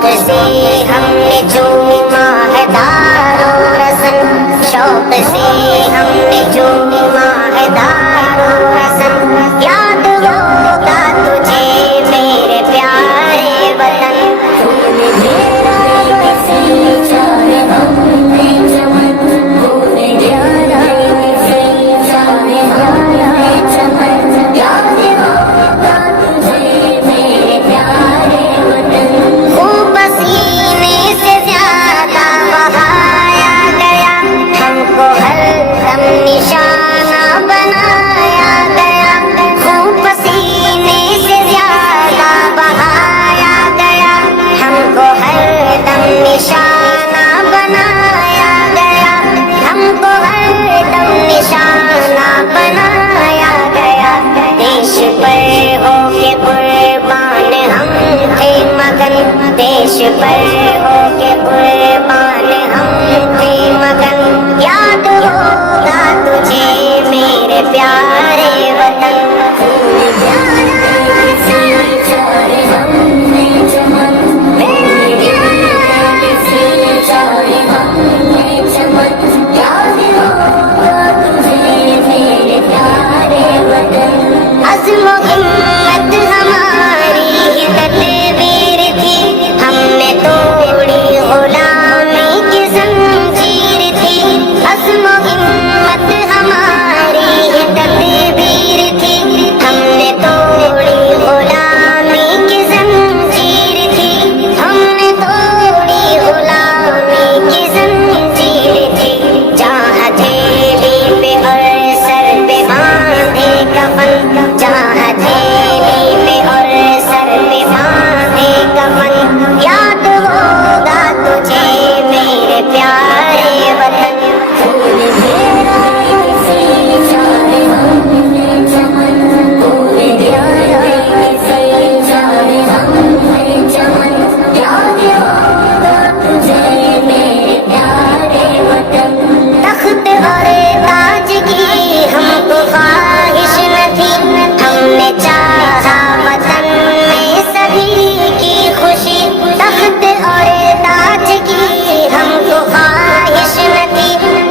शौक से हमने चूमा है दारो रसन, शौक से हमने चूमा है दारो रसन। याद होगा तुझे मेरे प्यारे वतन, तूने मेरा बसे चाहे हमने चमन, तूने ग्यारा बसे चाहे हमने चमन। याद होगा तुझे मेरे प्यारे वतन, खूब पसीने से ज्यादा बहाया गया, हमको हरदम निशाना बनाया गया। खूब पसीने से ज्यादा बहाया गया, हमको हरदम निशाना बनाया गया, हमको हरदम निशाना बनाया गया। देश पर होके कुर्बान हम थे मगन, देश पर होके कुर्बान हम थे मगन। याद होगा तुझे मेरे प्यारे वतन, तूने प्यारा से चाहे हमने चमन, मेरे प्यारे से चाहे हमने चमन। याद होगा तुझे मेरे प्यारे वतन, अज़्म हिम्मत हमारी ही तदबीर थी, हमने तोड़ी गुलामी की जंजीर थी। अज़्म हिम्मत हमारी ही तदबीर थी, हमने तोड़ी गुलामी की जंजीर थी, हमने तोड़ी गुलामी की जंजीर थी। जहाँ हथेली पे और सर पे बांधे कफन, जहाँ हथेली पे और सर पे बांधे कफन। याद होगा तुझे मेरे प्यारे वतन, तूने मेरा बसे चाहे हमने चमन, तूने ग्यारा बसे चाहे हमने चमन। याद होगा तुझे मेरे प्यारे वतन, तख्त और ताज की हमको ख्वाहिश न थी, हमने चाहा वतन में सभी की खुशी। तख्त और ताज की हमको ख्वाहिश न थी,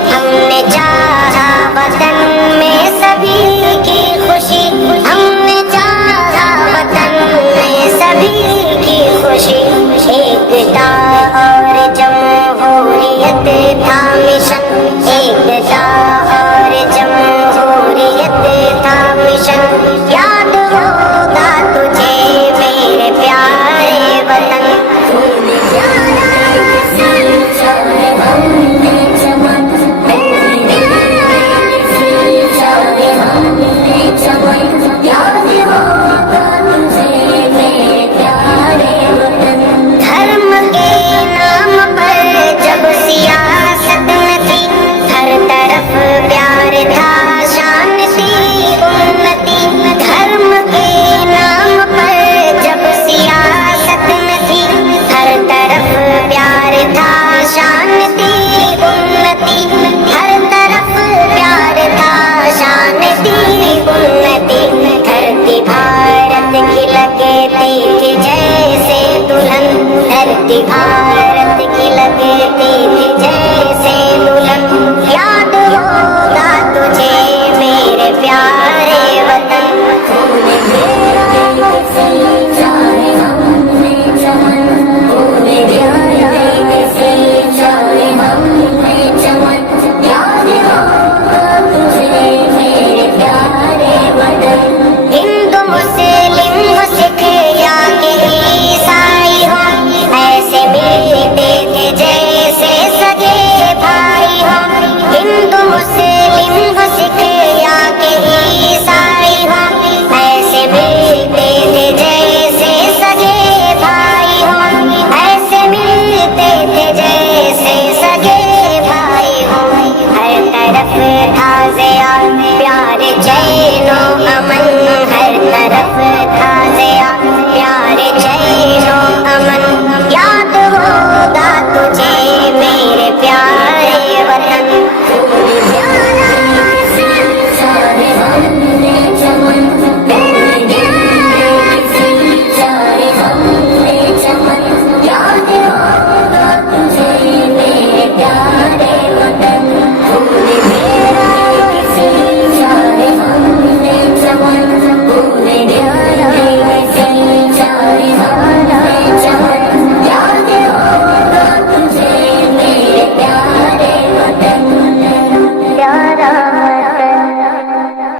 हमने चाहा वतन में सभी की खुशी, हमने चाहा वतन में सभी की खुशी। एकता और जमहूरियत था मिशन, एकता और जमहूरियत था मिशन। याद होगा तुझे मेरे प्यारे वतन, तूने प्यारा बसे चाहे हमने चमन, मेरे प्यारे बसे चाहे हमने चमन। याद होगा तुझे मेरे प्यारे वतन, धर्म के नाम पर जब सियासत न थी, हर तरफ प्यार था शान थी उन्नति। धर्म के नाम पर जब सियासत न थी, हर तरफ प्यार था शान थी उन्नति, हर तरफ प्यार था शान थी उन्नति। धरती भारत की लगती थी जैसे दुल्हन, धरती भारत की लगती थी जैसे दुल्हन। याद होगा तुझे मेरे प्यारे वतन, तूने मेरा बसे चाहे हमने चमन, तूने ग्यारा बसे चाहे हमने चमन। याद होगा तुझे मेरे प्यारे वतन, हिंदू मुस्लिम हो सिख या के ईसाई हो, ऐसे मिलते थे जैसे सगे भाई हो। हिंदू मुस्लिम हो सिख या के ईसाई हो, ऐसे मिलते थे जैसे सगे भाई हो, ऐसे मिलते थे जैसे सगे भाई हो। हर तरफ था ज़िया